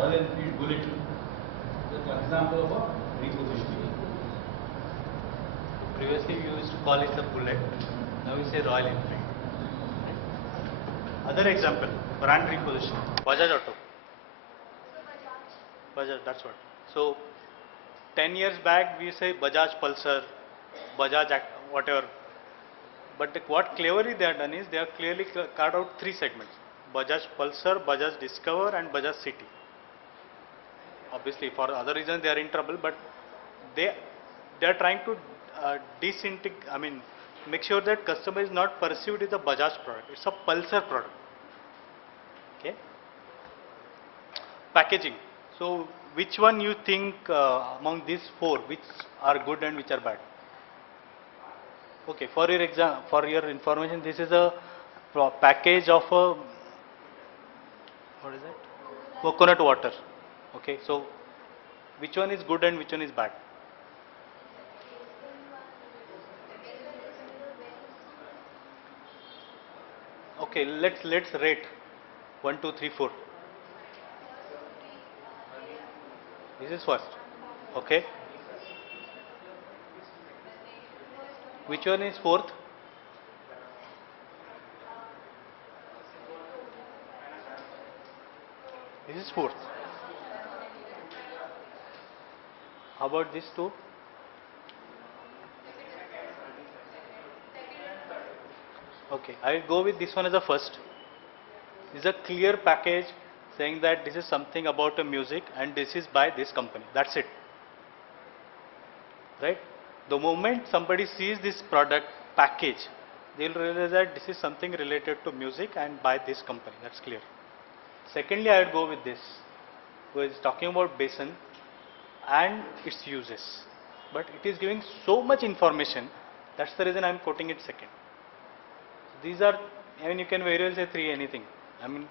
Royal Enfield Bullet. That's an example of a repositioning. Previously we used to call it the Bullet, now we say Royal Enfield. Other example, brand repositioning, Bajaj Auto. Bajaj, that's what. So 10 years back we say Bajaj Pulsar, whatever. But what cleverly they have done is they have clearly carved out three segments: Bajaj Pulsar, Bajaj Discover, and Bajaj City. Obviously, for other reasons they are in trouble, but they are trying to make sure that customer is not perceived as a Bajaj product. It's a Pulsar product. Okay. Packaging. So, which one you think among these four, which are good and which are bad? Okay, for your information, this is a package of a, what is it? Coconut water. Okay, so which one is good and which one is bad? Okay, let's rate 1, 2, 3, 4. This is first. Okay. Which one is fourth? This is fourth. How about these two? Okay, I will go with this one as a first. This is a clear package saying that this is something about a music and this is by this company. That's it. Right? The moment somebody sees this product package, they will realize that this is something related to music and by this company. That's clear. Secondly, I would go with this, who is talking about basin and its uses. But it is giving so much information, that's the reason I am quoting it second. These are, I mean, you can very well say three anything. I mean,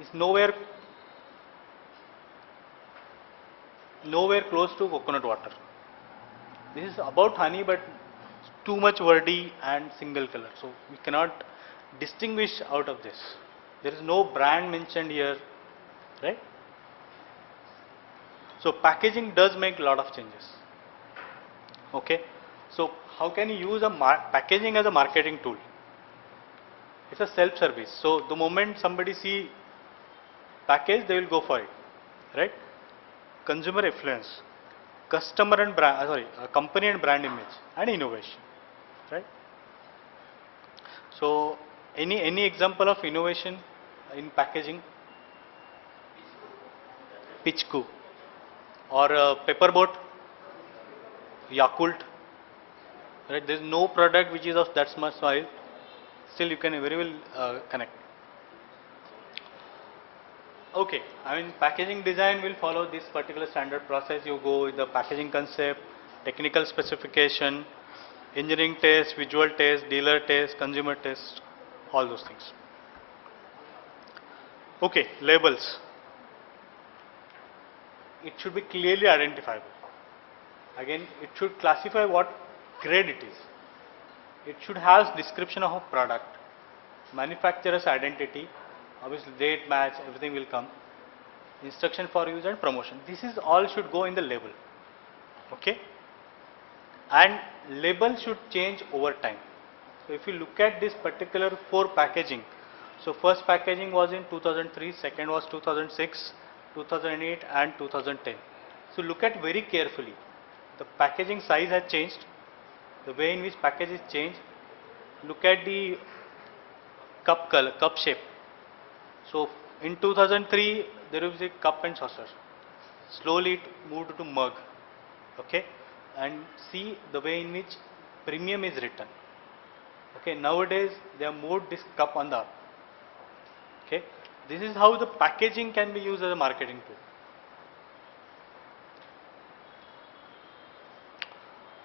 it's nowhere close to coconut water. This is about honey, but too much wordy and single color. So we cannot distinguish out of this. There is no brand mentioned here, right? So packaging does make a lot of changes. Okay. So how can you use a packaging as a marketing tool? It's a self-service. So the moment somebody see package, they will go for it, right? Consumer influence, customer and brand, company and brand image, and innovation, right? So any example of innovation in packaging? Pitchku or Pepperboat, Yakult, right? There is no product which is of that much oil. Still, you can very well connect. Okay, I mean packaging design will follow this particular standard process. You go with the packaging concept, technical specification, engineering test, visual test, dealer test, consumer test, all those things. Okay, labels. It should be clearly identifiable. Again, it should classify what grade it is. It should have description of a product, manufacturer's identity, obviously date, match, everything will come, instruction for use and promotion. This is all should go in the label. Okay, and label should change over time. So if you look at this particular 4 packaging, so first packaging was in 2003, second was 2006, 2008 and 2010. So look at very carefully. The packaging size has changed, the way in which package is changed. Look at the cup color, cup shape. So in 2003 there was a cup and saucer. Slowly it moved to mug. Okay, and see the way in which premium is written. Okay, nowadays they have moved this cup on the up. Okay, this is how the packaging can be used as a marketing tool.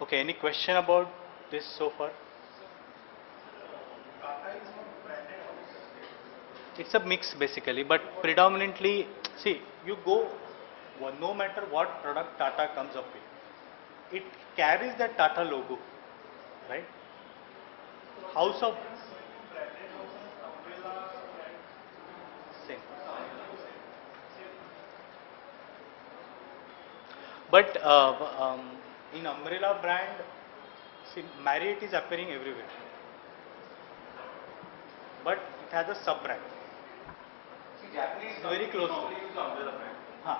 Okay, any question about this so far? It's a mix basically, but predominantly, see, you go, no matter what product Tata comes up with, it carries the Tata logo, right? House of same. But in umbrella brand, see, Marriott is appearing everywhere, but it has a sub brand. See, Japanese It's very close to normally use the umbrella brand. Huh.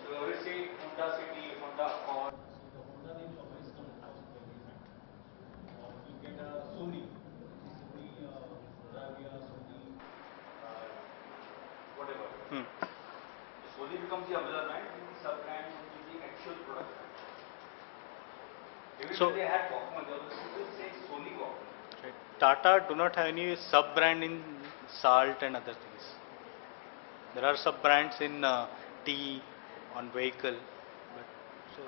So you always say Honda City, Honda Accord. So the Honda name always comes across in every brand. Or if you get a Sony, Sony Bravia, Sony, whatever. So Sony becomes the umbrella brand, and the sub brand will be the actual product brand. Even So- when they had Walkman, they always say Sony Walkman. Right. Tata do not have any sub brand in salt and other things. There are sub brands in tea, on vehicle, but so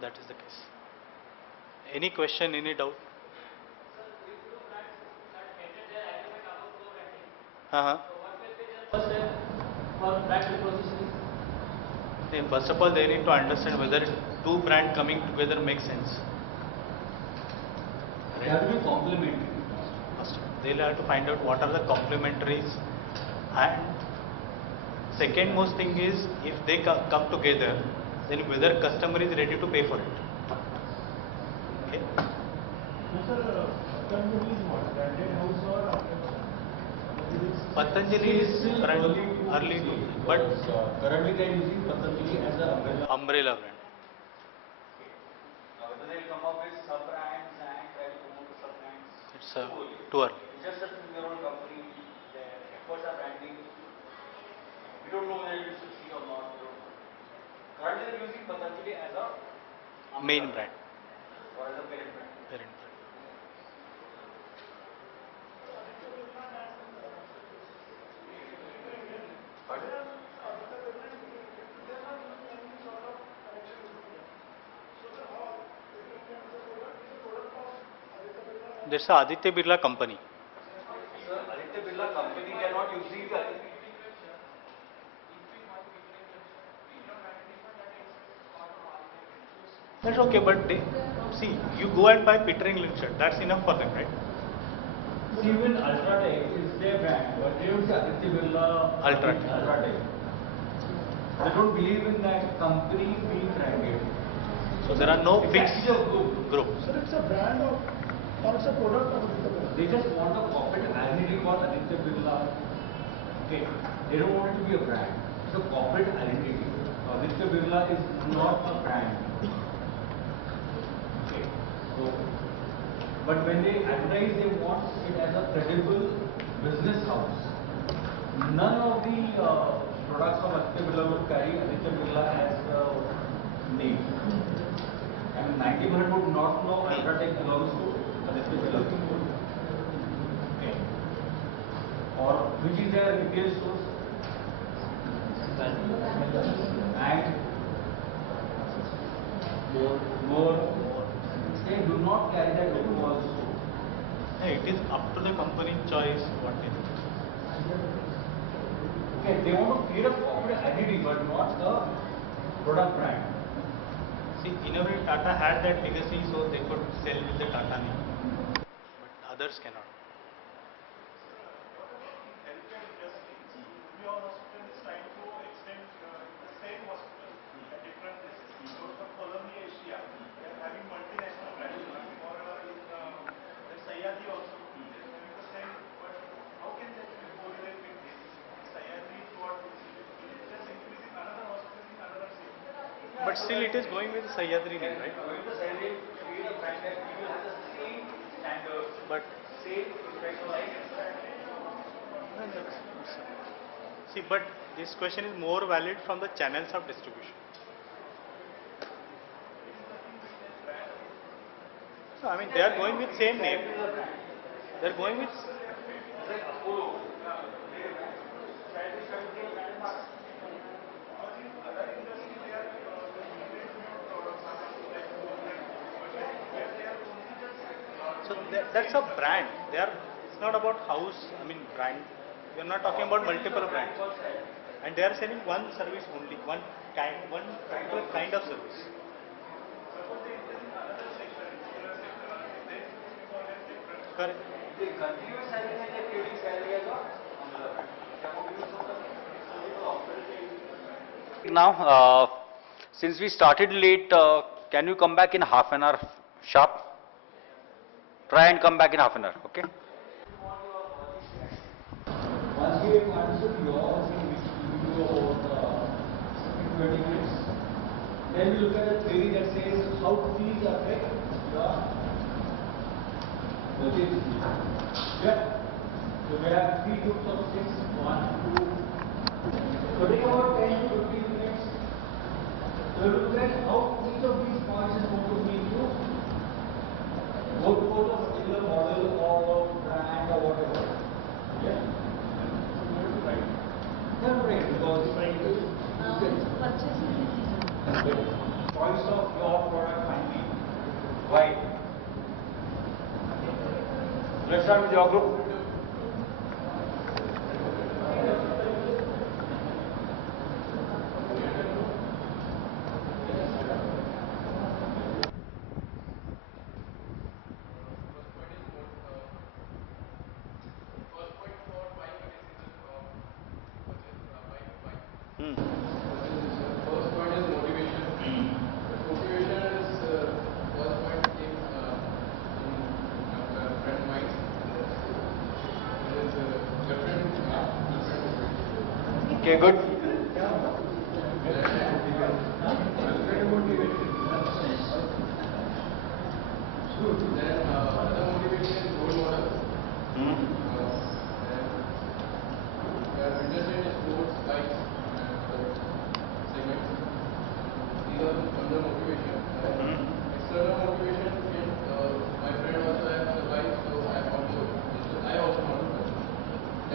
that is the case. Any question, any doubt? Uh-huh. First step for brand repositioning. Then first of all, they need to understand whether two brand coming together makes sense. They have to be complementary. First, they'll have to find out what are the complementaries, and second most thing is if they come together, then whether customer is ready to pay for it. Okay. Sir, Patanjali is what? Branded house or Patanjali is early to, but currently they are using Patanjali as an umbrella. umbrella brand. Now whether they come up with sub brands and try to promote the sub brands, It's too early. It's just a 2-year-old company. Their efforts are branding. We don't know whether it will succeed or not. We don't know. Currently they are using Patanjali as a Main brand. or as a parent brand. Parent brand. That's a Aditya Birla company. Sir, Aditya Birla company, they are not using the That's okay, but they, see, you go and buy Peter England shirt. That's enough for them, right? See, even Ultratech is their brand, but they don't say Aditya Birla Ultratech. They don't believe in that company being branded. So there are no It's fixed actually a group. groups. Sir, it's a brand of, or it's a product of They just want a corporate identity called Aditya Birla. Okay. They don't want it to be a brand. It's a corporate identity. Aditya Birla is not a brand. Okay. So, but when they advertise, they want it as a credible business house. None of the products of Aditya Birla would carry Aditya Birla as a name. I mean, 90% would not know Ultratech belongs to Aditya Birla. Okay. Or which is their retail source? And more. They do not carry that logo also. Hey, it is up to the company choice what they do. Okay, they want to create a corporate identity but not a product brand. See, in a way, Tata had that legacy, so they could sell with the Tata name, but others cannot. healthcare industry. Your hospital is trying to extend the same hospital at different places. So for Colombia, Asia, they are having multinational brands. Or in the Sayadi also, they are having the same. But how can that correlate with this? Sayadi is what is just increasing another hospital in another city. But still, it is going with the Sahyadri name, right? Going to say they create a brand that people have the same standards, But same effect like. see, but this question is more valid from the channels of distribution. So, I mean, they are going with same name. They are going with. Like Apollo. So that's a brand. They are. It's not about house. I mean, brand. We are not talking about multiple brands. And they are selling one service only, one particular kind of service. Correct. They continue selling and they're creating salary as a umbrella brand. They are going to use some of the Now, Since we started late, can you come back in half an hour sharp? Try and come back in half an hour, okay? Once we have understood your thing, which we do about 20 minutes, then we look at a theory that says how these affect your purchase. Yeah. So we have three groups of 6, 1, 2. So take about 10 to 15 minutes. So look at how each of these points is going to be you. Go to a particular model or brand or whatever. Yeah. Right, because choice of your product might be Why? Let's start with your group. First point is motivation. Motivation is first point in friend minds. It is different motivation. Okay, good. Then other motivation is role model. Interested in sports, bikes, segments. These are under motivation. External motivation in my friend also has a bike, so I also want to buy.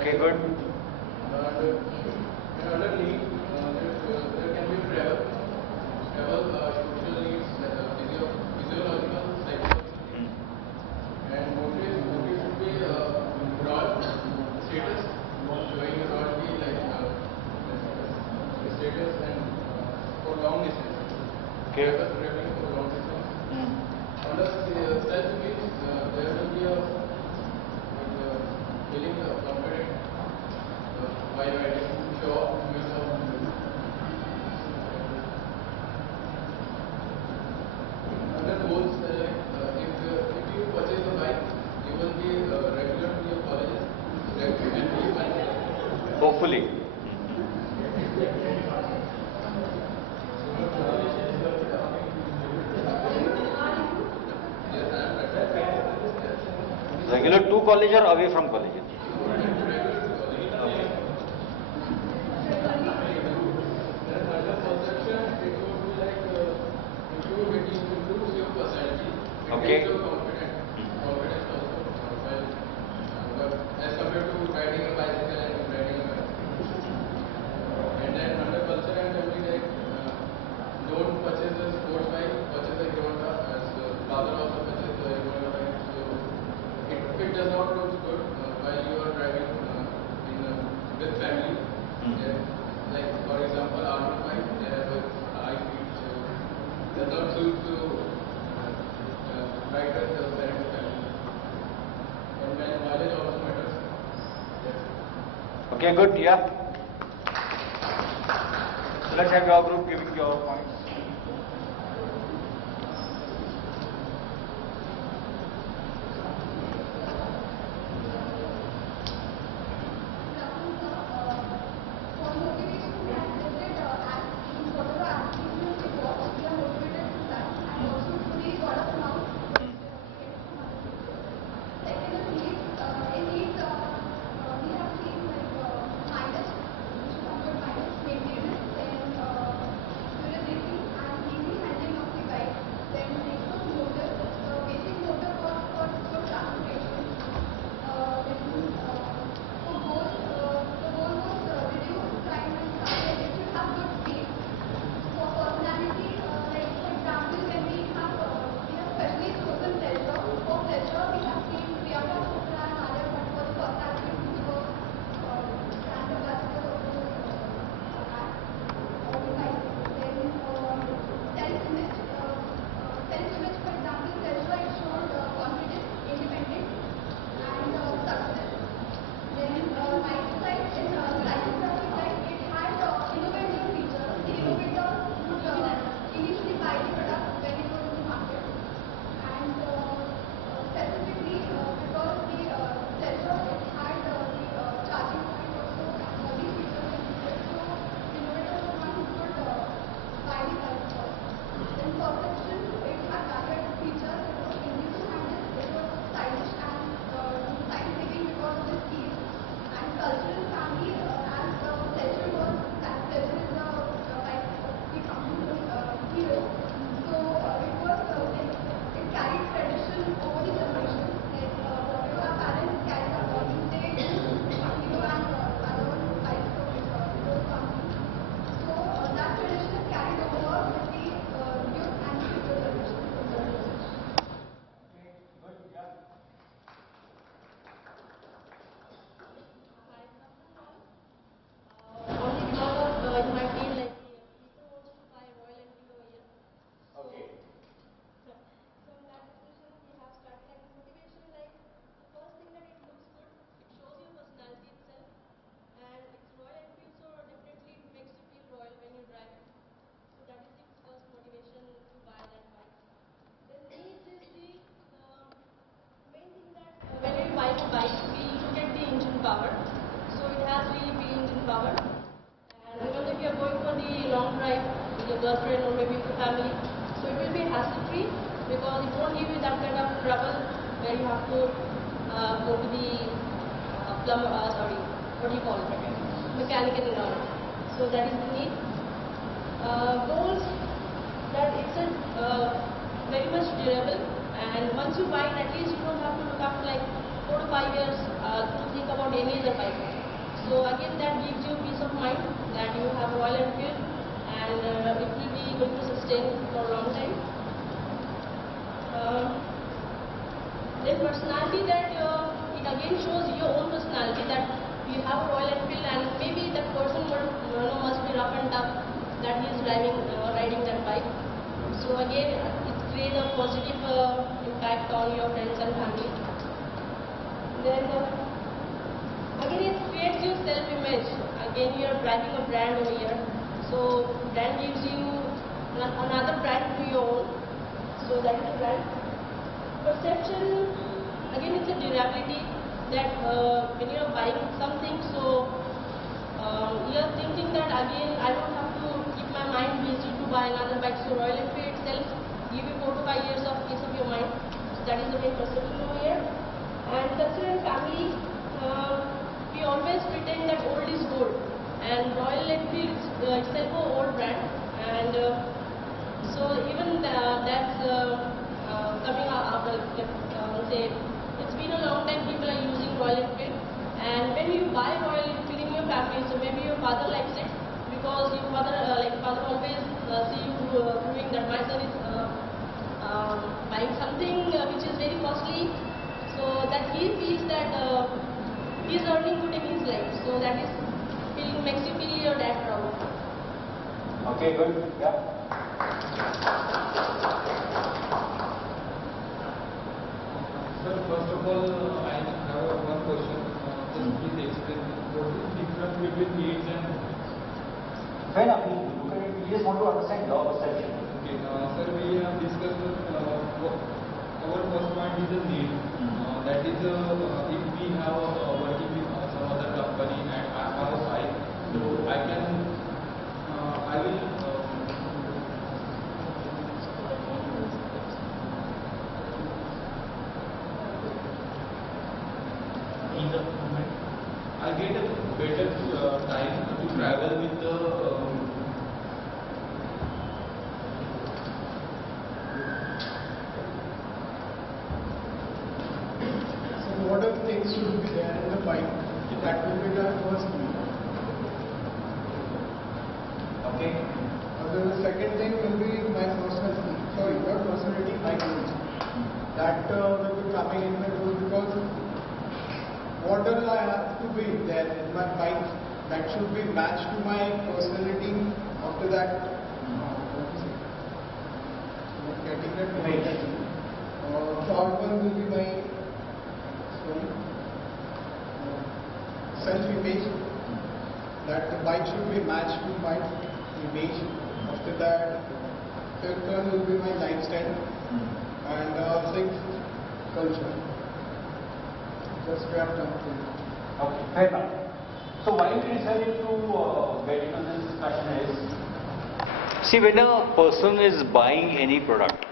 Okay, good. And other needs, there can be travel, social needs, physiological, psychological. And motive should be broad status, showing broadly like status and for long distance. Okay. Traveling for long distance. Under self-image, there will be a feeling of confident while riding, show off yourself. Under goals, if you purchase a bike, you will be regular to your colleges, and be punctual. Hopefully. Regular to college or away from college? Okay. Then under perception, it would be like it improves your personality. It Okay. makes you confident. Confidence also. But as compared to riding a bicycle and riding a car. And then under culture and family, like don't purchase a sports bike, purchase a Honda. As father also purchased a Honda bike. So it does not look good while you are driving with family. Yeah. Like for example, R15, they have a high speed, so does not suit to ride with the parents' family. And mileage also matters. Yeah. Okay, good, yeah. So let's have your group giving your points. Maintenance and power. So it has really big engine power. And even if you are going for the long drive with your girlfriend or maybe with your family, so it will be hassle-free because it won't give you that kind of trouble where you have to go to the what do you call it again? Mechanical and all. So that is the need. Goals that it's very much durable, and once you buy it, at least you don't have to look after like 4 to 5 years to think about any other bike. So again, that gives you peace of mind that you have Royal Enfield and it will be going to sustain for a long time. Then personality, that it again shows your own personality, that you have a Royal Enfield and maybe that person must be rough and tough that he is riding that bike. So again, it creates a positive impact on your friends and family. Then again, it creates your self-image. Again, you are driving a brand over here. So brand gives you another brand to your own. So that is the brand. Perception, again, it's a durability that when you are buying something, so you are thinking that again, I don't have to keep my mind busy to buy another bike. So Royal Enfield itself give you 4 to 5 years of peace of your mind. So that is the main perception over here. And culture and family, we always pretend that old is gold, and Royal Enfield itself an old brand, and so even that's coming after, say, it's been a long time people are using Royal Enfield, and when you buy Royal Enfield in your family, so maybe your father likes it because your father, father always see you doing that. My son is buying something which is very costly, so that he feels that he is earning good in his life. So that is makes you feel your dad proud. Okay, good. Yeah. Sir, first of all, I have one question. Just please explain what is the difference between needs and Fair enough. Look at it. We just want to understand your perception. okay. Sir, we have discussed our first point is the need. That is, if we have working with some other company and I have a bike, so I can, I will. I get a better time to travel with the So what are the things should be there in the bike? That will be the first need. Okay. The second thing will be my personality. Sorry, not personality, my needs. That will be coming in my role because what all I have to be there in my bike that should be matched to my personality. After that, getting that third one will be my self-image. That the bike should be matched to my image. After that, fifth one will be my lifestyle, and sixth, culture. Just we have done. Okay, fair enough. So why we decided to get into this discussion is, see, when a person is buying any product,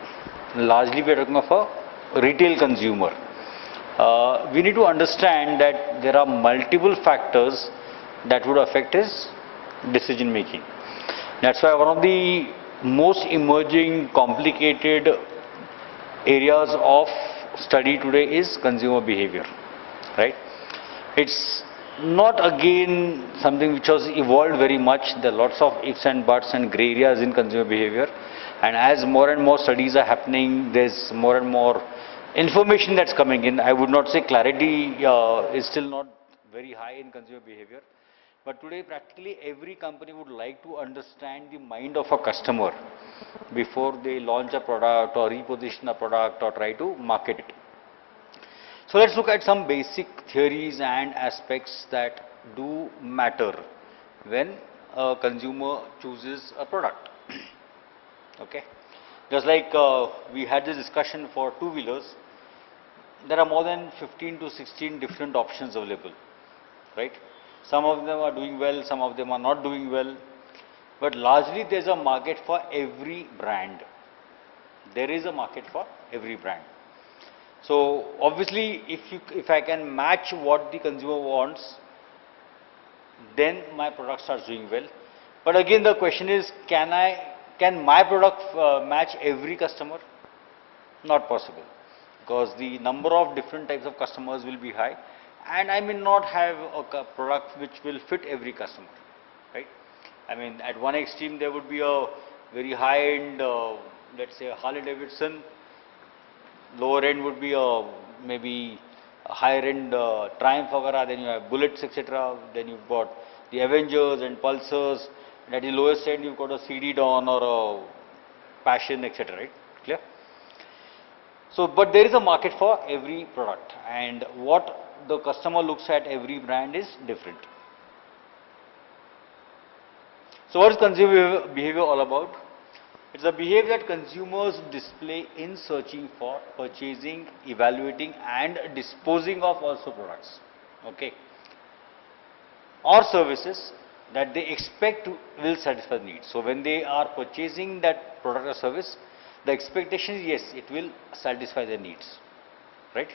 largely we are talking of a retail consumer, we need to understand that there are multiple factors that would affect his decision making. That's why one of the most emerging complicated areas of study today is consumer behavior, right? It's not again something which has evolved very much. There are lots of ifs and buts and gray areas in consumer behavior, and as more and more studies are happening, there's more and more information that's coming in. I would not say clarity is still not very high in consumer behavior, but today practically every company would like to understand the mind of a customer before they launch a product or reposition a product or try to market it. So let's look at some basic theories and aspects that do matter when a consumer chooses a product. Okay, just like we had this discussion for two-wheelers, there are more than 15 to 16 different options available. right? Some of them are doing well, some of them are not doing well, but largely there's a market for every brand. There is a market for every brand. So obviously, if I can match what the consumer wants, then my product starts doing well. But again, the question is, can my product match every customer? Not possible, because the number of different types of customers will be high, and I may not have a product which will fit every customer, right? I mean, at one extreme there would be a very high-end, let's say a Harley Davidson. Lower end would be maybe a higher end Triumph, then you have Bullets, etc. Then you've got the Avengers and Pulsars, and at the lowest end you've got a CD Dawn or a Passion, etc. Right? Clear? So, but there is a market for every product, and what the customer looks at every brand is different. So, what is consumer behavior all about? It's a behavior that consumers display in searching for, purchasing, evaluating and disposing of also products, okay, or services that they expect will satisfy needs. So, when they are purchasing that product or service, the expectation is yes, it will satisfy their needs, right?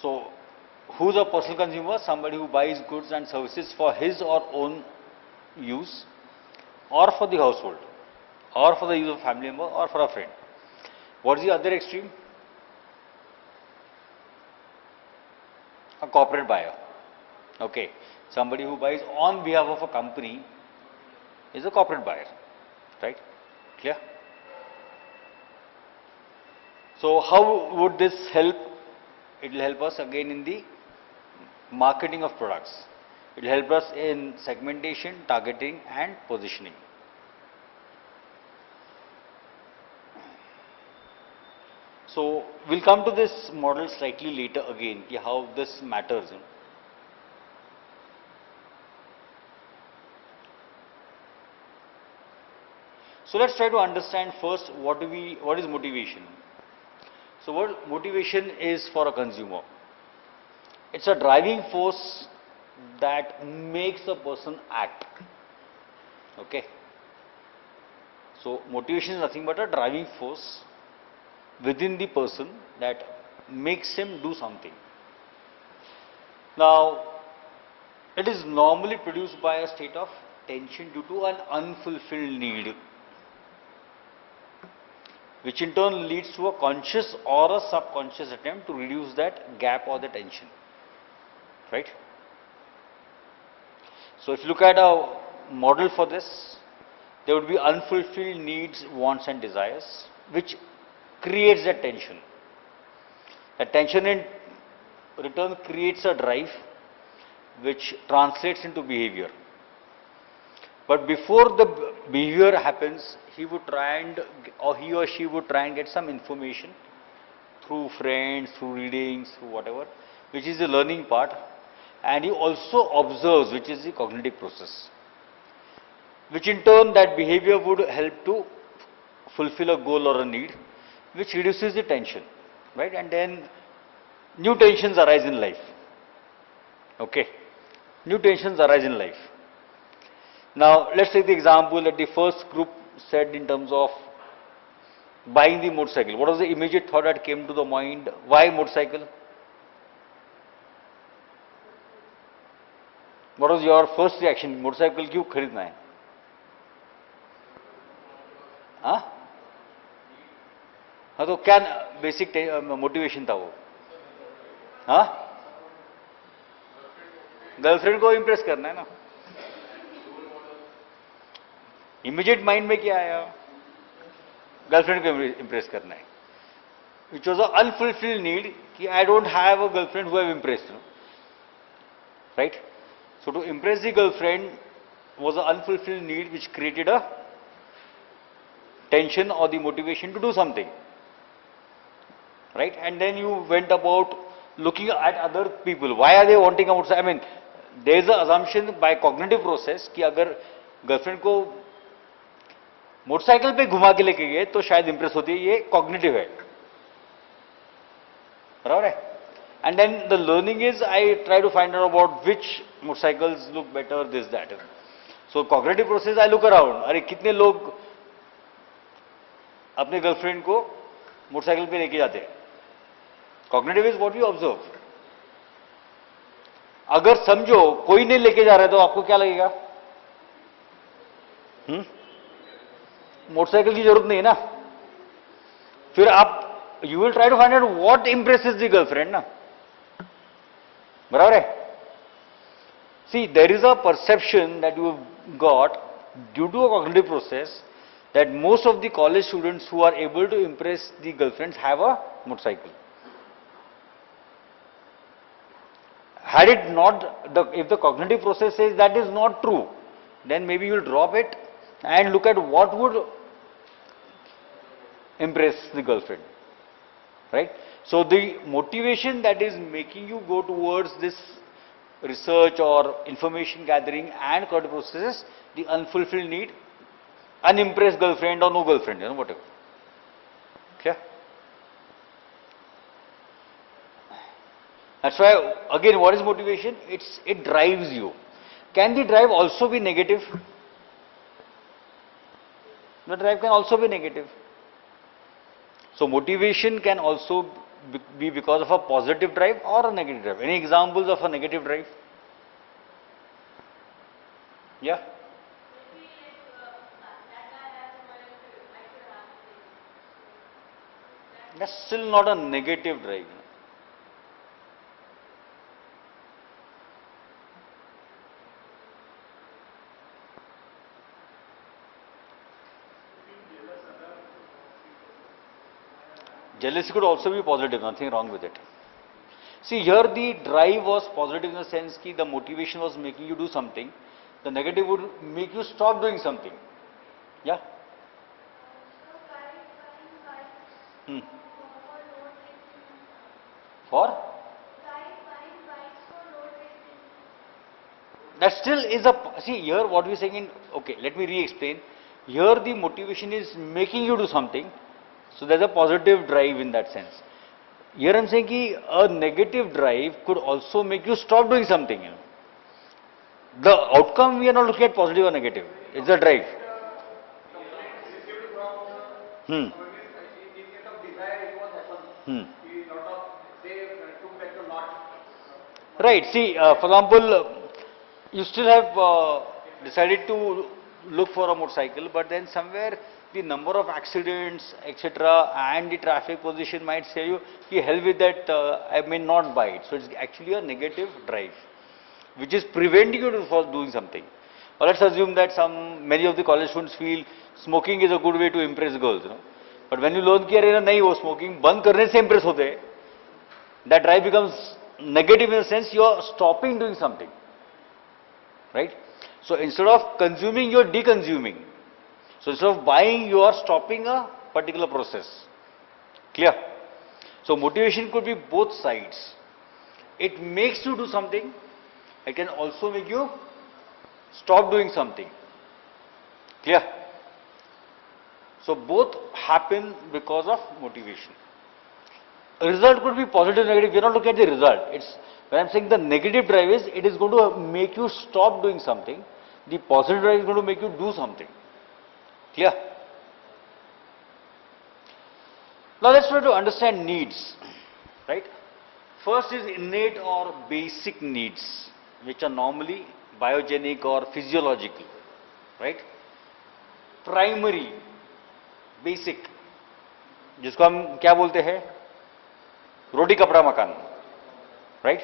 So, who's a personal consumer? Somebody who buys goods and services for his or own use, or for the household, or for the use of family member, or for a friend. What is the other extreme? A corporate buyer. Okay, somebody who buys on behalf of a company is a corporate buyer, right? Clear? So, how would this help? It will help us again in the marketing of products. It will help us in segmentation, targeting and positioning. So, we will come to this model slightly later again, how this matters. So, let us try to understand first what is motivation. So, what motivation is for a consumer? It's a driving force that makes a person act, okay. So, motivation is nothing but a driving force within the person that makes him do something. Now, it is normally produced by a state of tension due to an unfulfilled need, which in turn leads to a conscious or a subconscious attempt to reduce that gap or the tension, right? So, if you look at a model for this, there would be unfulfilled needs, wants and desires, which creates that tension. That tension in return creates a drive which translates into behavior. But before the behavior happens, he would try and, or he or she would try and get some information through friends, through readings, through whatever, which is the learning part, and he also observes, which is the cognitive process, which in turn that behavior would help to fulfill a goal or a need, which reduces the tension, right? And then new tensions arise in life, okay. New tensions arise in life. Now, let us take the example that the first group said in terms of buying the motorcycle. What was the immediate thought that came to the mind? Why motorcycle? What was your first reaction? Motorcycle क्यों खरीदना है? हाँ? हाँ तो क्या basic motivation था वो? हाँ? गर्लफ्रेंड को इम्प्रेस करना है ना? इमीडिएट माइंड में क्या आया? गर्लफ्रेंड को इम्प्रेस करना है, which was an unfulfilled need कि I don't have a girlfriend who have impressed, right? So to impress the girlfriend was an unfulfilled need which created a tension or the motivation to do something, right? And then you went about looking at other people. Why are they wanting a motorcycle? I mean, there is an assumption by cognitive process कि अगर girlfriend को motorcycle पे घुमा के लेके गए तो शायद इंप्रेस होती है, ये कॉग्निटिव है, बराबर है. And then the learning is I try to find out about which motorcycles look better, this, that. So cognitive process I look around. अरे कितने लोग अपने गर्लफ्रेंड को मोटरसाइकिल पे लेके जाते हैं? Cognitive is what you observe. अगर समझो कोई नहीं लेके जा रहा है तो आपको क्या लगेगा? मोटरसाइकिल की जरूरत नहीं है ना. फिर आप you will try to find out what impresses the girlfriend ना. बराबर है? See, there is a perception that you have got due to a cognitive process that most of the college students who are able to impress the girlfriends have a motorcycle. Had it not, if the cognitive process says that is not true, then maybe you will drop it and look at what would impress the girlfriend, right? So the motivation that is making you go towards this research or information gathering and cognitive processes, the unfulfilled need, unimpressed girlfriend or no girlfriend, whatever. Clear? That's why, again, what is motivation? It drives you. Can the drive also be negative? The drive can also be negative. So motivation can also be because of a positive drive or a negative drive. Any examples of a negative drive? Yeah? That's still not a negative drive. Jealousy could also be positive, nothing wrong with it. See, here the drive was positive in the sense that the motivation was making you do something. The negative would make you stop doing something. Yeah? For? That still is a, see here what we are saying in, okay, let me re-explain. Here the motivation is making you do something. So there's a positive drive in that sense. Here I'm saying that a negative drive could also make you stop doing something. The outcome we are not looking at positive or negative. It's a drive. Right. See, for example, you still have decided to look for a motorcycle, but then somewhere the number of accidents, etc., and the traffic position might say you, hell with that, I may not buy it. So it's actually a negative drive, which is preventing you from doing something. Or let's assume that many of the college students feel smoking is a good way to impress girls. But when you learn that nahi, smoking band karne se impress hote, that drive becomes negative in the sense you are stopping doing something, right? So instead of consuming, you are deconsuming. So instead of buying, you are stopping a particular process. Clear? So motivation could be both sides. It makes you do something. It can also make you stop doing something. Clear? So both happen because of motivation. A result could be positive, negative. We are not looking at the result. When I am saying the negative drive is, it is going to make you stop doing something. The positive drive is going to make you do something. Clear? Now let's try to understand needs, right? First is innate or basic needs, which are normally biogenic or physiological, right? Primary, basic, जिसको हम क्या बोलते हैं? रोटी कपड़ा मकान, right?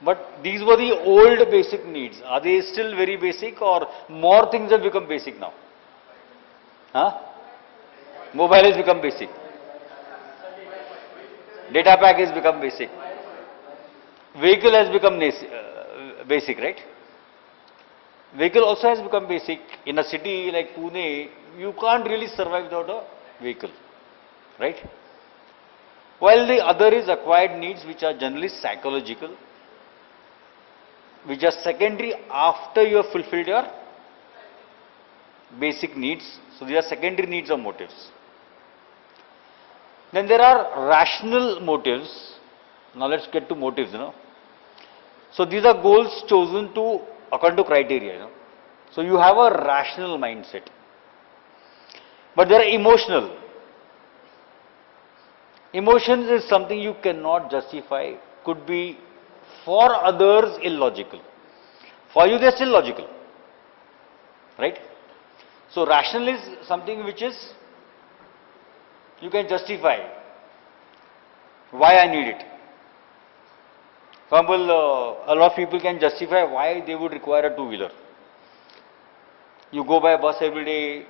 But these were the old basic needs. Are they still very basic or more things have become basic now? Huh? Mobile has become basic. Data pack has become basic. Vehicle has become basic, right? Vehicle also has become basic. In a city like Pune, you can't really survive without a vehicle, right? While the other is acquired needs, which are generally psychological, which are secondary after you have fulfilled your basic needs. So these are secondary needs or motives. Then there are rational motives. Now let's get to motives, So these are goals chosen to according to criteria, So you have a rational mindset. But they are emotional. Emotions is something you cannot justify, could be for others illogical. For you they are still logical. Right? So rational is something which is you can justify why I need it. For example, a lot of people can justify why they would require a two-wheeler. You go by bus every day,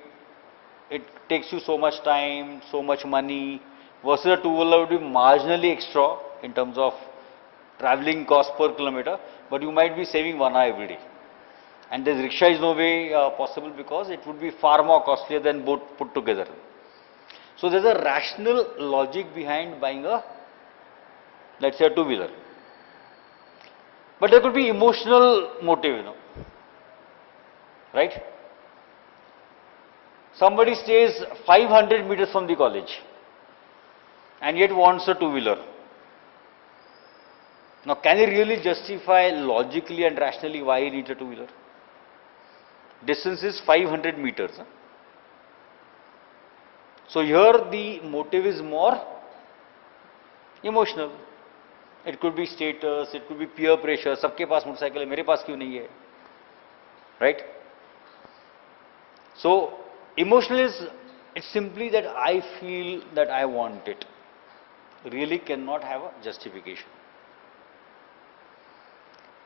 it takes you so much time, so much money, versus a two-wheeler would be marginally extra in terms of traveling cost per kilometer, but you might be saving 1 hour every day. And this rickshaw is no way possible because it would be far more costlier than both put together. So there's a rational logic behind buying a, let's say, a two-wheeler. But there could be emotional motive, right? Somebody stays 500 meters from the college and yet wants a two-wheeler. Now, can he really justify logically and rationally why he needs a two-wheeler? Distance is 500 meters. So here the motive is more emotional. It could be status, it could be peer pressure. सबके पास motorcycle है, मेरे पास क्यों नहीं है? Right? So emotional is, it's simply that I feel that I want it. Really cannot have a justification.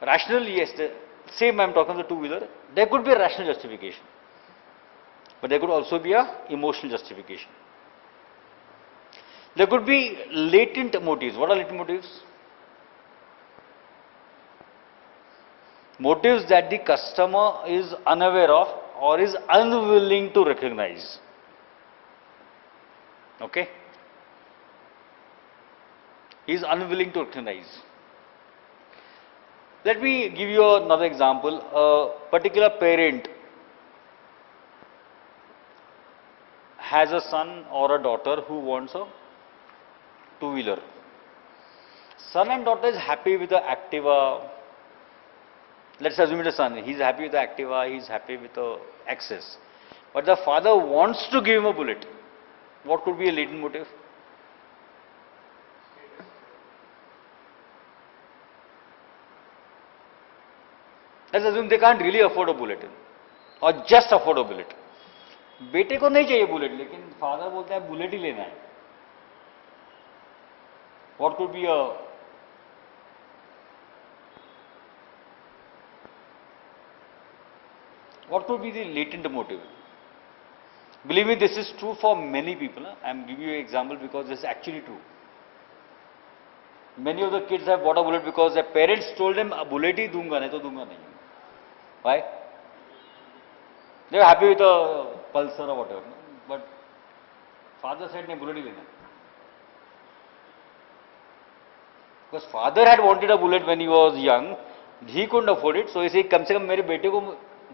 Rational, yes, the same I'm talking about the two-wheeler, there could be a rational justification. But there could also be a emotional justification. There could be latent motives. What are latent motives? Motives that the customer is unaware of or is unwilling to recognize. Okay? He is unwilling to recognize. Let me give you another example. A particular parent has a son or a daughter who wants a two-wheeler. Son and daughter is happy with the Activa. Let's assume it is son. He is happy with the Activa, he is happy with the Access. But the father wants to give him a bullet. What could be a latent motive? Let's assume they can't really afford a bullet or just afford a bullet. बेटे को नहीं चाहिए bullet, लेकिन father बोलता है bullet ही लेना है. What could be a what could be the latent motive? Believe me, this is true for many people. I am giving you an example because this is actually true. Many of the kids have bought a bullet because their parents told them a bullet ही दूंगा नहीं तो दूंगा नहीं. Why? They are happy with a Pulsar or whatever, but father said नहीं bullet ही लेना. Because father had wanted a bullet when he was young, he couldn't afford it, so he said कम से कम मेरे बेटे को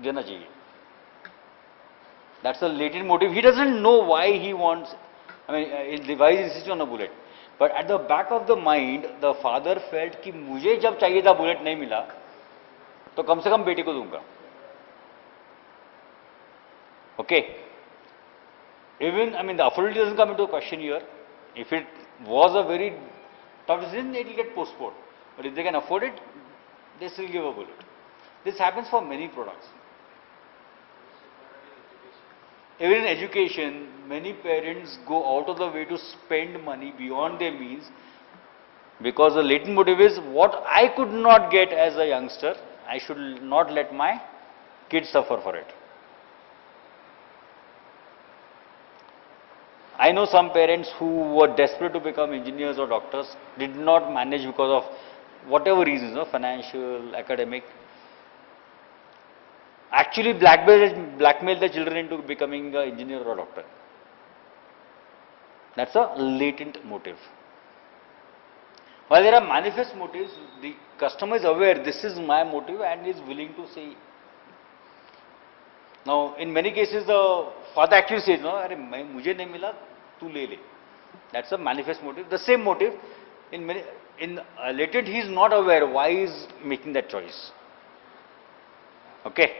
देना चाहिए. That's a latent motive. He doesn't know why he wants, why he insists on a bullet. But at the back of the mind, the father felt कि मुझे जब चाहिए था बुलेट नहीं मिला, तो कम से कम बेटे को दूंगा. Okay. Even, the affordability doesn't come into question here. If it was a very tough decision, it will get postponed. But if they can afford it, they still give a bullet. This happens for many products. Even in education, many parents go out of the way to spend money beyond their means because the latent motive is what I could not get as a youngster, I should not let my kids suffer for it. I know some parents who were desperate to become engineers or doctors, did not manage because of whatever reasons, financial, academic. Actually blackmail the children into becoming an engineer or a doctor. That's a latent motive. While there are manifest motives, the customer is aware this is my motive and is willing to say. Now, in many cases, the father actually says, no, अरे मुझे नहीं मिला, तू ले ले. That's a manifest motive. The same motive in latent, he is not aware why he is making that choice. Okay.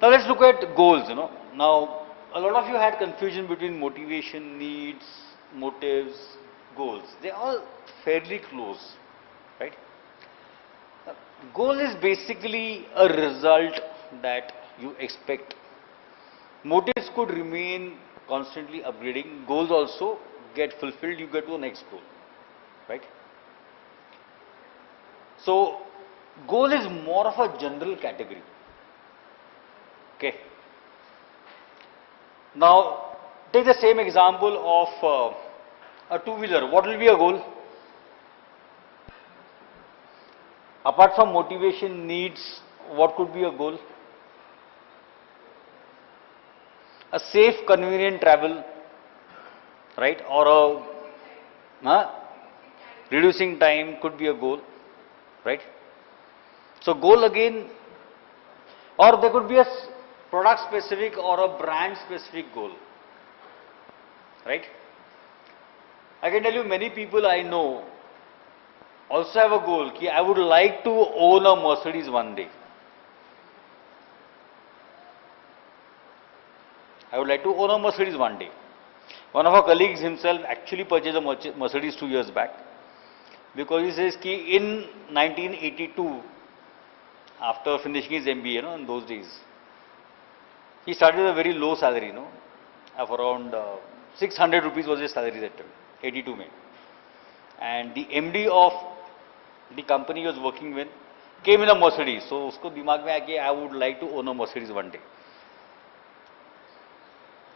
Now let's look at goals. Now a lot of you had confusion between motivation, needs, motives, goals. They are all fairly close, right? Goal is basically a result that you expect. Motives could remain constantly upgrading. Goals also get fulfilled. You get to the next goal, right? So goal is more of a general category. Okay. Now take the same example of a two-wheeler. What will be a goal? Apart from motivation, needs, what could be a goal? A safe, convenient travel, right? Or reducing time could be a goal, right? So goal again, or there could be a product specific or a brand specific goal, right? I can tell you many people I know also have a goal ki I would like to own a Mercedes one day. I would like to own a Mercedes one day. One of our colleagues himself actually purchased a Mercedes 2 years back because he says ki in 1982, after finishing his MBA, in those days, he started with a very low salary, of around 600 rupees was his salary that time, 82 May. And the MD of the company he was working with came in a Mercedes. So usko dimag mein aaya ki I would like to own a Mercedes one day.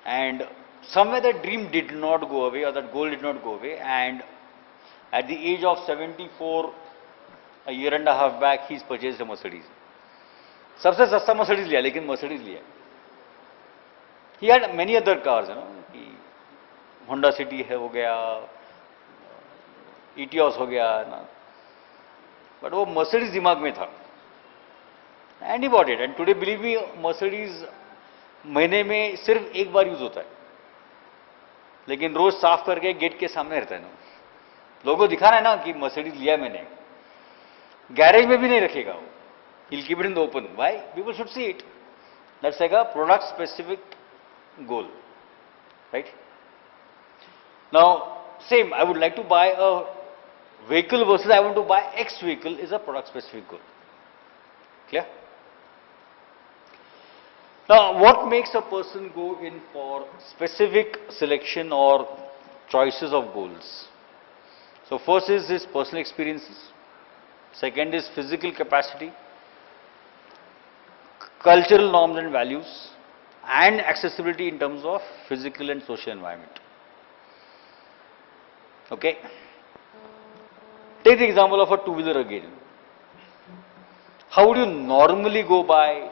And somewhere that dream did not go away, or that goal did not go away, and at the age of 74, a year and a half back, he's purchased a Mercedes. सबसे सस्ता Mercedes लिया, लेकिन Mercedes लिया. He had many other cars, Honda City है हो गया, Etios हो गया, but वो Mercedes दिमाग में था. And he bought it. And today, believe me, Mercedes महीने में सिर्फ एक बार यूज होता है, लेकिन रोज साफ करके गेट के सामने रहता है लोगों को दिखाना है ना कि मर्सिडीज लिया मैंने. गैरेज में भी नहीं रखेगा वो, he'll keep it in the open. Why? People should see it. That's like a product specific goal, right? Now same, I would like to buy a vehicle versus I want to buy X vehicle is a product specific goal. Clear? Now, what makes a person go in for specific selection or choices of goals? So, first is his personal experiences, second is physical capacity, cultural norms and values, and accessibility in terms of physical and social environment. Okay? Take the example of a two-wheeler again. How would you normally go by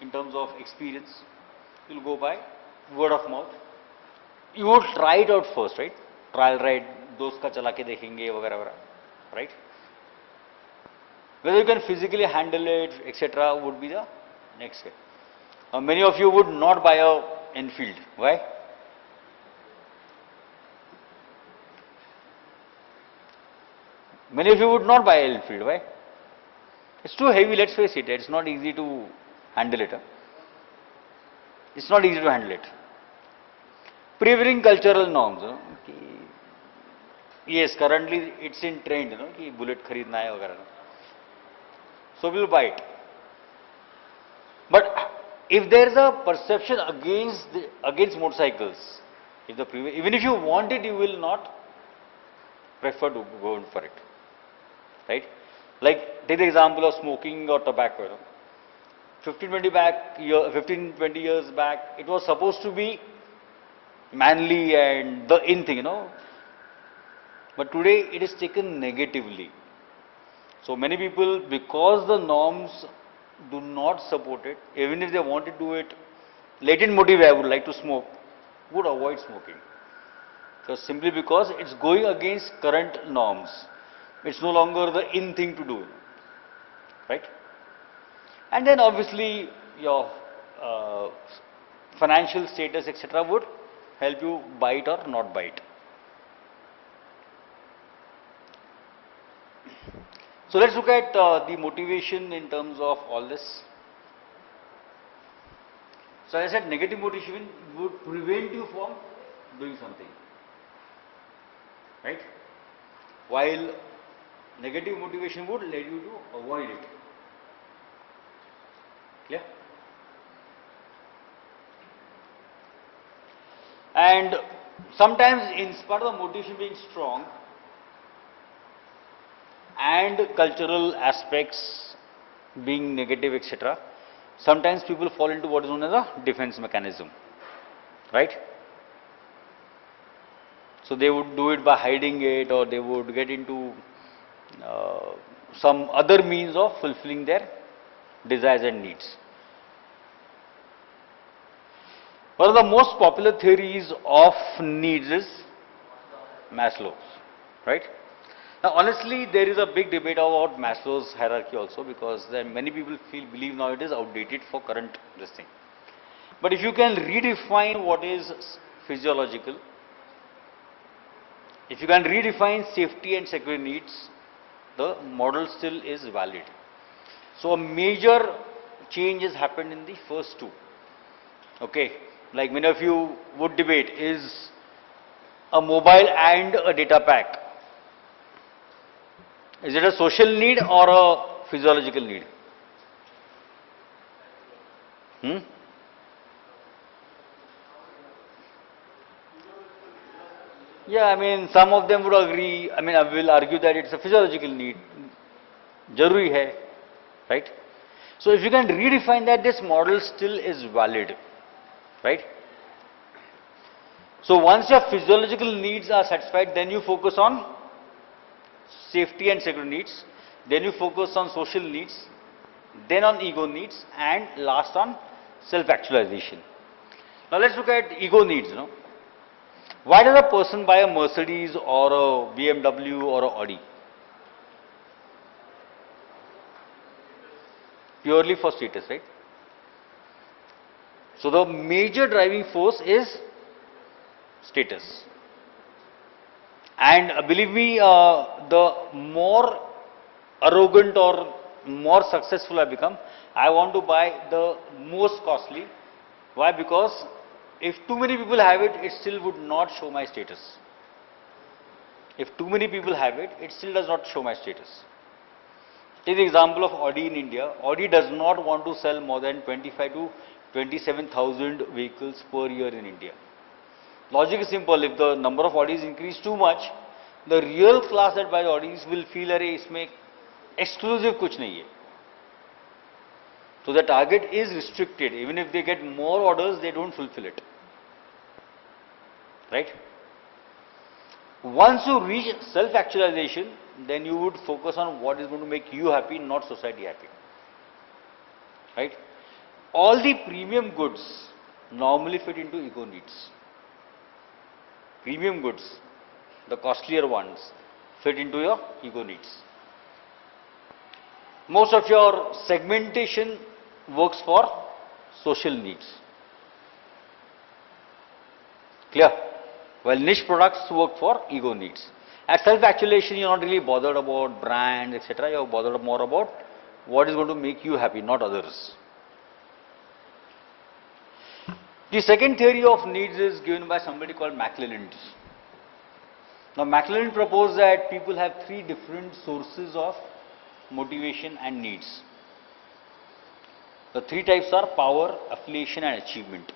in terms of experience? You'll go by word of mouth. You would try it out first, right? Trial ride, दोस्त का चला के देखेंगे वगैरह वगैरह, right? Whether you can physically handle it, etc., would be the next step. Many of you would not buy a Enfield. Why? Many of you would not buy an Enfield. Why? It's too heavy. Let's face it. It's not easy to handle it. It's not easy to handle it. Prevailing cultural norms. Yes, currently it's in trend, कि bullet खरीदना है वगैरह. So we'll buy it. But if there is a perception against motorcycles, even if you want it, you will not prefer to go in for it, right? Like take the example of smoking or tobacco. 15-20 years back, it was supposed to be manly and the in thing, But today it is taken negatively. So many people, because the norms do not support it, even if they want to do it, latent motive, I would like to smoke, would avoid smoking. So simply because it's going against current norms. It's no longer the in thing to do, right? And then obviously your financial status, etc., would help you buy it or not buy it. So let's look at the motivation in terms of all this. So as I said, negative motivation would prevent you from doing something, right? While negative motivation would lead you to avoid it. Clear? And sometimes in spite of the motivation being strong and cultural aspects being negative, etc., sometimes people fall into what is known as a defense mechanism, right? So they would do it by hiding it, or they would get into some other means of fulfilling their desires and needs. One of the most popular theories of needs is Maslow's, right? Now, honestly, there is a big debate about Maslow's hierarchy also, because there many people believe now it is outdated for current this thing. But if you can redefine what is physiological, if you can redefine safety and security needs, the model still is valid. So a major change has happened in the first two. Okay, like many of you would debate, is a mobile and a data pack, is it a social need or a physiological need? Yeah, I mean, some of them would agree, I mean, I will argue that it's a physiological need. Jaruri hai, right? So if you can redefine that, this model still is valid, right? So once your physiological needs are satisfied, then you focus on safety and security needs, then you focus on social needs, then on ego needs, and last on self-actualization. Now let's look at ego needs, you know. Why does a person buy a Mercedes or a BMW or a Audi? Purely for status, right? So the major driving force is status. And believe me, the more arrogant or more successful I become, I want to buy the most costly. Why? Because if too many people have it, it still would not show my status. If too many people have it, it still does not show my status. Take the example of Audi in India. Audi does not want to sell more than 25 to 27,000 vehicles per year in India. Logic is simple. If the number of Audis increase too much, the real class that buys Audis will feel that इसमें exclusive कुछ नहीं है. So the target is restricted. Even if they get more orders, they don't fulfill it. Right? Once you reach self-actualization, then you would focus on what is going to make you happy, not society happy. Right? All the premium goods normally fit into ego needs. Premium goods, the costlier ones, fit into your ego needs. Most of your segmentation works for social needs. Clear? While niche products work for ego needs. At self-actualization, you're not really bothered about brands, etc. You're bothered more about what is going to make you happy, not others. The second theory of needs is given by somebody called McClelland. Now, McClelland proposed that people have three different sources of motivation and needs. The three types are power, affiliation, and achievement.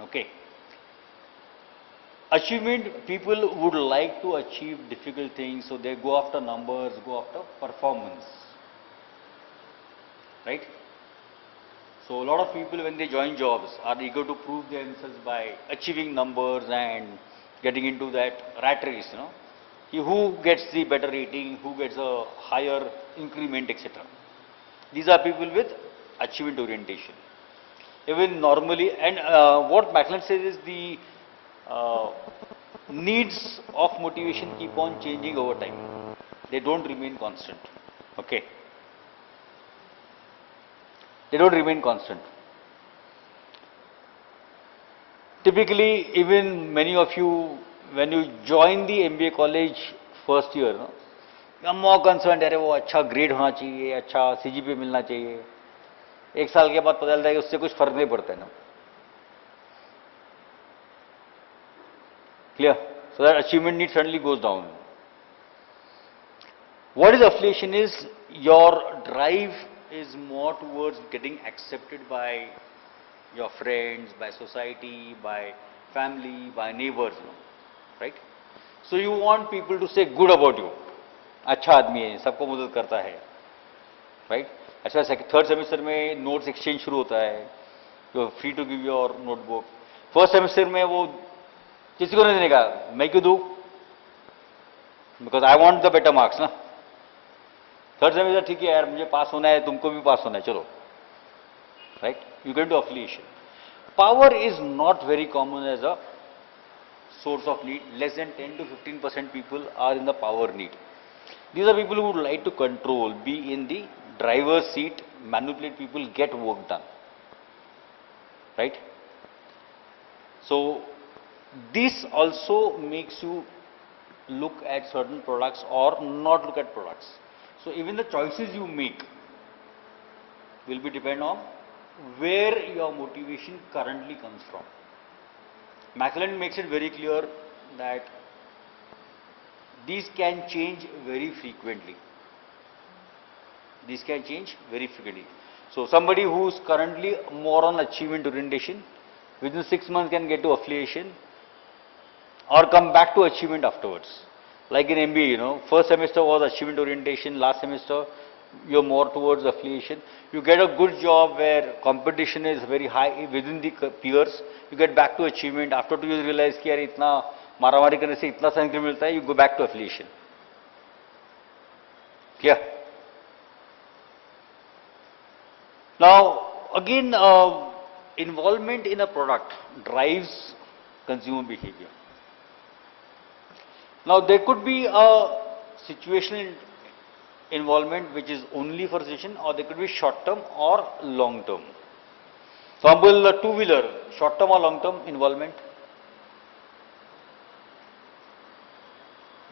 Okay. Achievement, people would like to achieve difficult things, so they go after numbers, go after performance. Right? So a lot of people, when they join jobs, are eager to prove themselves by achieving numbers and getting into that rat race, you know. Who gets the better rating, who gets a higher increment, etc. These are people with achievement orientation. Even normally, and what McClelland says is the needs of motivation keep on changing over time. They don't remain constant. Okay. They don't remain constant. Typically, even many of you, when you join the MBA college first year, no, you are more concerned, अरे वो अच्छा grade होना चाहिए, अच्छा CGPA मिलना चाहिए. एक साल के बाद पता चलता है कि उससे कुछ फर्क नहीं पड़ता है ना. Clear? So that achievement need suddenly goes down. What is affiliation is your drive is more towards getting accepted by your friends, by society, by family, by neighbors, you know, right? So you want people to say good about you. अच्छा आदमी है, सबको मदद करता है, right? अच्छा third semester में notes exchange शुरू होता है, you are free to give your notebook. First semester में वो किसी को नहीं देने का, मैं क्यों दूं? Because I want the better marks ना. थर्ड सेमेस्टर ठीक है यार, मुझे पास होना है, तुमको भी पास होना है, चलो, right? You get to affiliation. Power is not very common as a source of need. Less than 10 to 15% people are in the power need. These are people who would like to control, be in the driver's seat, manipulate people, get work done, right? So this also makes you look at certain products or not look at products. So even the choices you make will be depend on where your motivation currently comes from. McLaren makes it very clear that these can change very frequently. These can change very frequently. So somebody who is currently more on achievement orientation, within 6 months can get to affiliation or come back to achievement afterwards. Like in MBA, you know, first semester was achievement orientation, last semester you're more towards affiliation. You get a good job where competition is very high within the peers, you get back to achievement. After 2 years you realize कि यार इतना मारामारी करने से इतना सा increment मिलता है, you go back to affiliation. Clear? Now again, involvement in a product drives consumer behavior. Now there could be a situational involvement which is only for situation, or there could be short term or long term. For example, a two-wheeler, short term or long term involvement?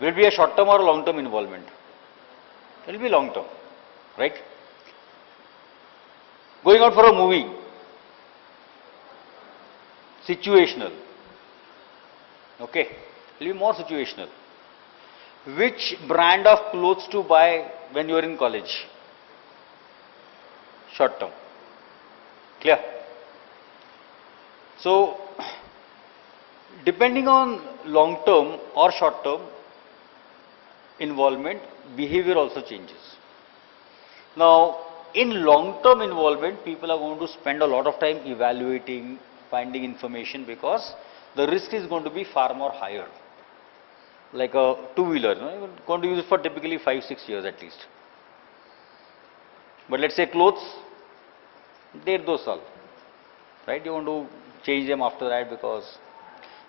Will it be a short term or a long term involvement? It will be long term, right? Going out for a movie, situational, okay, it will be more situational. Which brand of clothes to buy when you are in college? Short term. Clear? So, depending on long term or short term involvement, behavior also changes. Now, in long term involvement, people are going to spend a lot of time evaluating, finding information, because the risk is going to be far more higher. Like a two-wheeler, you know, you're going to use it for typically 5-6 years at least. But let's say clothes, 1.5-2 years, right? You want to change them after that because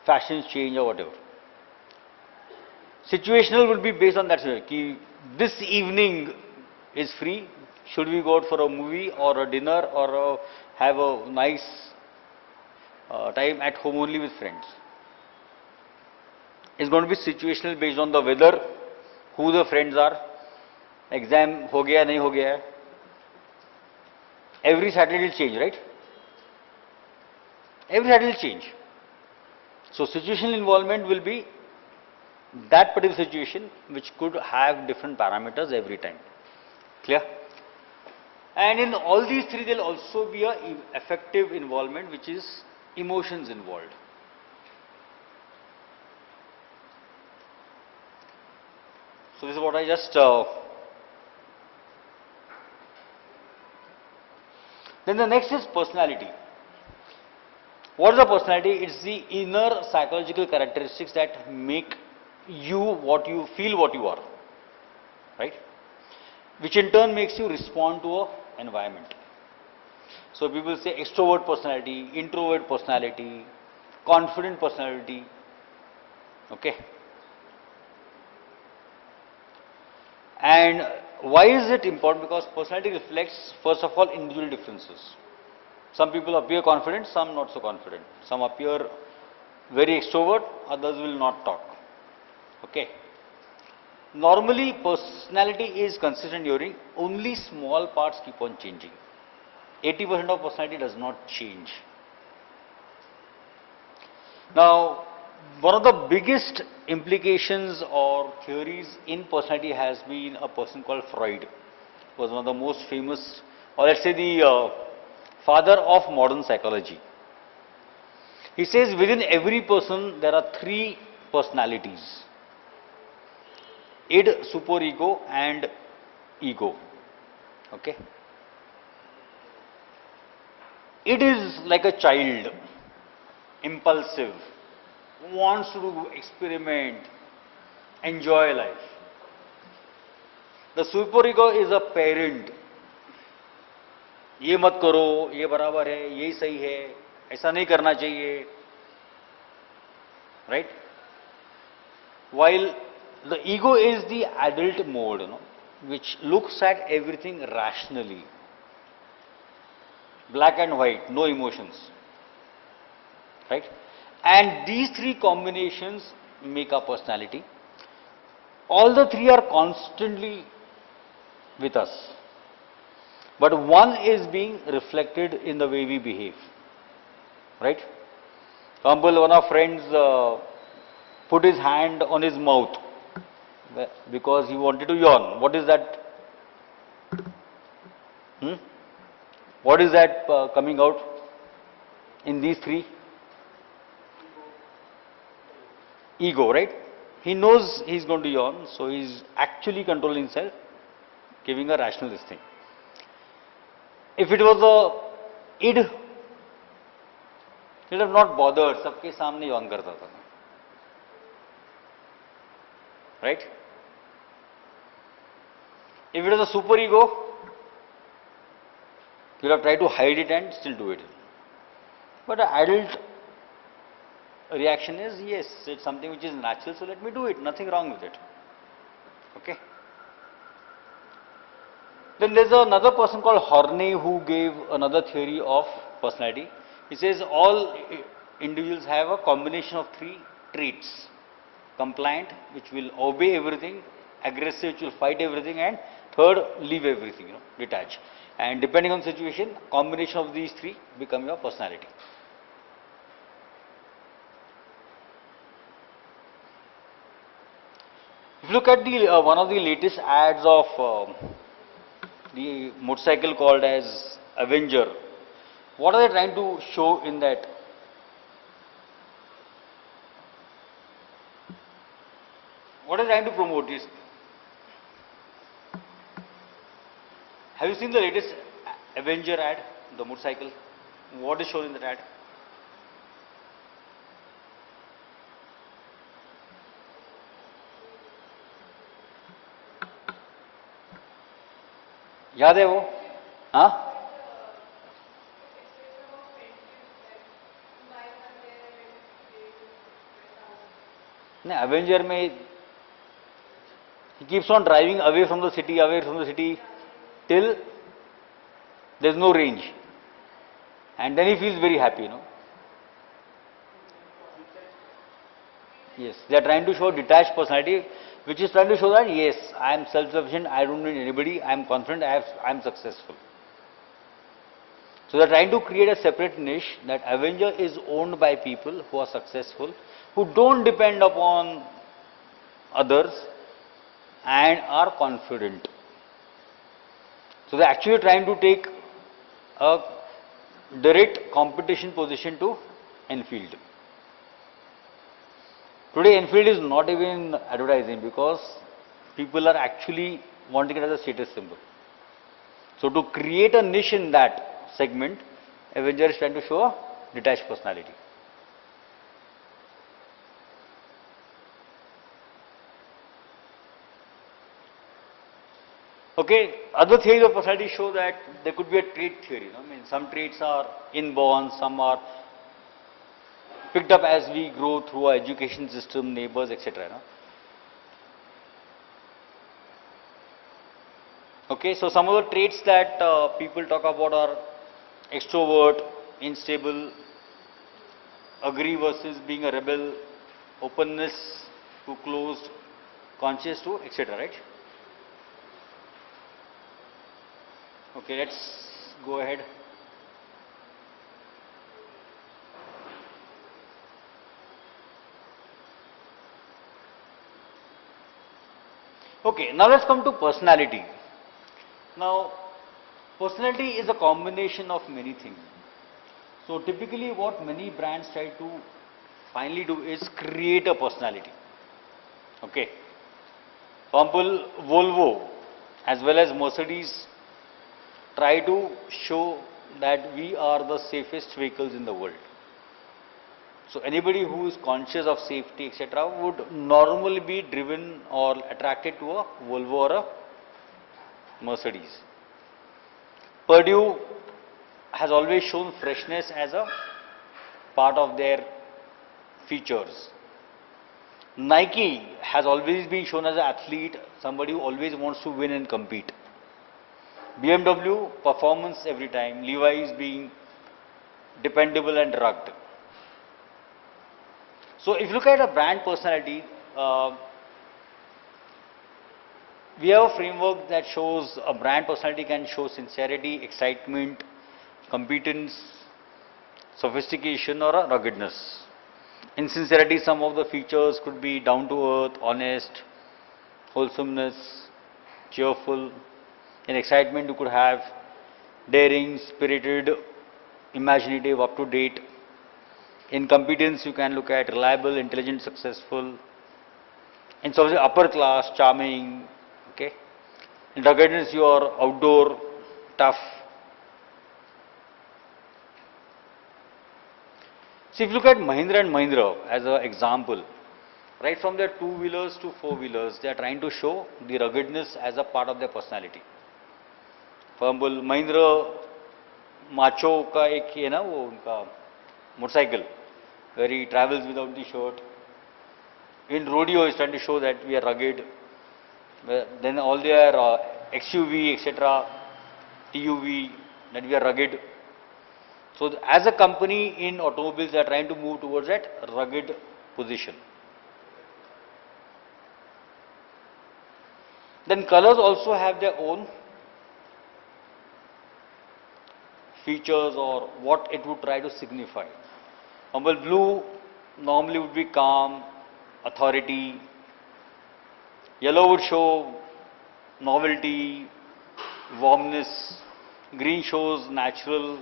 fashions change or whatever. Situational will be based on that. Ki this evening is free. Should we go out for a movie or a dinner or have a nice time at home only with friends? It's going to be situational based on the weather, who the friends are, exam ho gaya, nahi ho gaya. Every Saturday will change, right? Every Saturday will change. So situational involvement will be that particular situation which could have different parameters every time. Clear? And in all these three there will also be a affective involvement, which is emotions involved. So this is what I just then the next is personality. What is the personality? It's the inner psychological characteristics that make you what you feel, what you are, right? Which in turn makes you respond to an environment. So people say extrovert personality, introvert personality, confident personality, okay? And why is it important? Because personality reflects, first of all, individual differences. Some people appear confident, some not so confident. Some appear very extrovert, others will not talk. Okay. Normally, personality is consistent during, only small parts keep on changing. 80% of personality does not change. Now, one of the biggest implications or theories in personality has been a person called Freud. He was one of the most famous, or let's say the father of modern psychology. He says within every person there are three personalities: id, superego and ego. Okay. Id is like a child, impulsive, wants to do experiment, enjoy life. The superego is a parent. ये मत करो, ये बराबर है, यही सही है, ऐसा नहीं करना चाहिए. Right? While the ego is the adult mode, which looks at everything rationally. Black and white, no emotions. Right? And these three combinations make our personality. All the three are constantly with us. But one is being reflected in the way we behave. Right? For example, one of our friends put his hand on his mouth because he wanted to yawn. What is that? What is that coming out in these three? Ego, right? He knows he's going to yawn, so he's actually controlling himself, giving a rationalist thing. If it was a id, he'd have not bothered, सबके सामने yawn करता था. Right? If it was a superego, you'll have tried to hide it and still do it. But an adult reaction is, yes, it's something which is natural, so let me do it, nothing wrong with it. Okay. Then there's another person called Horney who gave another theory of personality. He says all individuals have a combination of three traits: compliant, which will obey everything; aggressive, which will fight everything; and third, leave everything, detach. And depending on situation, combination of these three become your personality. If you look at the one of the latest ads of the motorcycle called as Avenger, what are they trying to show in that? What are they trying to promote? Have you seen the latest Avenger ad, the motorcycle? What is shown in that ad? याद है वो? हाँ? नहीं, Avenger में he keeps on driving away from the city till there is no range, and then he feels very happy, Yes, they are trying to show detached personality, which is trying to show that yes, I am self-sufficient, I don't need anybody, I am confident, I am successful. So they are trying to create a separate niche that Avenger is owned by people who are successful, who don't depend upon others and are confident. So they are actually trying to take a direct competition position to Enfield. Today Enfield is not even advertising because people are actually wanting it as a status symbol. So to create a niche in that segment, Avenger is trying to show a detached personality. Okay, other theories of personality show that there could be a trait theory. I mean, some traits are inborn, some are picked up as we grow through our education system, neighbors, etc. Okay, so some of the traits that people talk about are extrovert, unstable, agree versus being a rebel, openness to closed, conscious to, etc., right? Okay, let's go ahead. Okay, now let's come to personality. Now, personality is a combination of many things. So typically what many brands try to finally do is create a personality. Okay. For example, Volvo as well as Mercedes try to show that we are the safest vehicles in the world. So anybody who is conscious of safety, etc., would normally be driven or attracted to a Volvo or a Mercedes. Purdue has always shown freshness as a part of their features. Nike has always been shown as an athlete, somebody who always wants to win and compete. BMW, performance every time. Levi's being dependable and rugged. So if you look at a brand personality, we have a framework that shows a brand personality can show sincerity, excitement, competence, sophistication, or a ruggedness. In sincerity, some of the features could be down to earth, honest, wholesomeness, cheerful. In excitement, you could have daring, spirited, imaginative, up to date. In competence, you can look at reliable, intelligent, successful. In sort of upper class, charming. Okay. In ruggedness, you are outdoor, tough. So if you look at Mahindra and Mahindra as an example, right from their two-wheelers to four-wheelers, they are trying to show the ruggedness as a part of their personality. For example, Mahindra macho का एक है ना वो उनका motorcycle where he travels without the shirt. In rodeo, he's trying to show that we are rugged. Then all their XUV, etc., TUV, that we are rugged. So as a company in automobiles, they are trying to move towards that rugged position. Then colors also have their own features or what it would try to signify. Blue normally would be calm, authority. Yellow would show novelty, warmness. Green shows natural,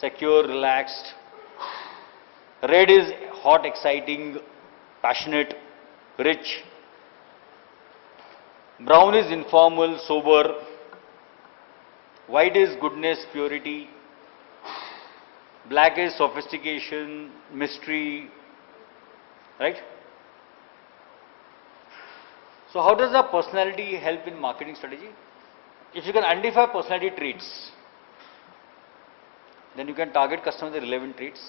secure, relaxed. Red is hot, exciting, passionate, rich. Brown is informal, sober. White is goodness, purity. Black is sophistication, mystery, right? So how does the personality help in marketing strategy? If you can identify personality traits, then you can target customers with relevant traits.